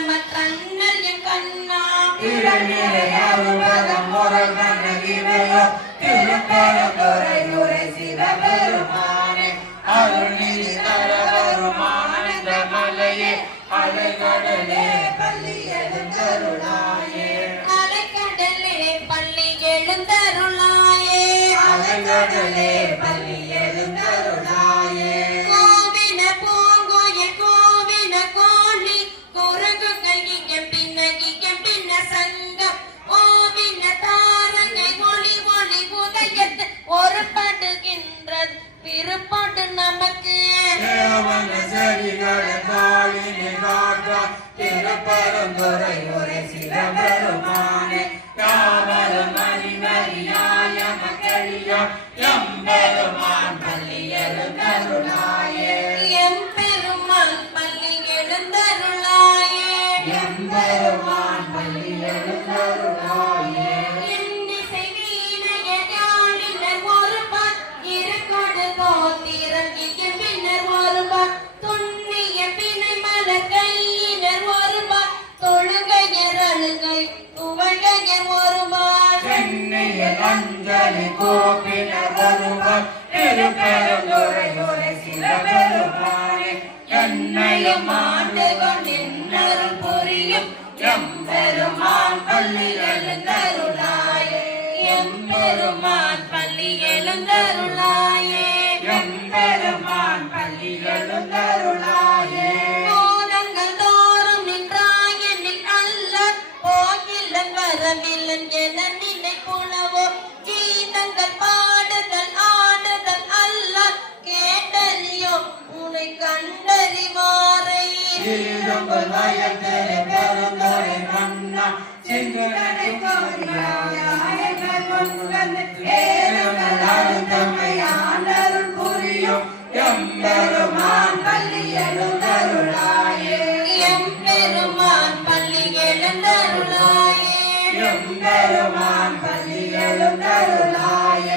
ನಮ್ಮ ತನ್ನರಿಗೆ ಕನ್ನ மலையே அலைகடலே பள்ளி எழுந்தருளாயே. அலைகடலே பள்ளி எழுந்தருளாயே. பள்ளி நமக்கு தேவன செடிகளை காலினை காட்டா திருப்பரங்குறை உரை சிவபெருமானே காவலும் மணிமணியாய மக்களியா எம்பெருமான் ஒருபால். சென்னையில் அஞ்சலி கோப்பினர் வருவார் திருப்பெருந்துறை உரை சிவபெருமானே என்னையும் ஆண்டு கொண்டின்னருள் புரியும். எம்பெருமான் பள்ளி எழுந்தருளாயே. எம்பெருமான் பள்ளி எழுந்தருளாயே. போகிலன் வரவில்லன் என நினைப்புணவோ கீதங்கள் பாடுதல் ஆடுதல் அல்ல. கேட்டறியோ உனை கண்டறிவாரை. கோரியாருள் புரியும் எம்பெருமான் பள்ளி எழுந்தருளாயே எம்பெருமான் பள்ளியலும் தருளாய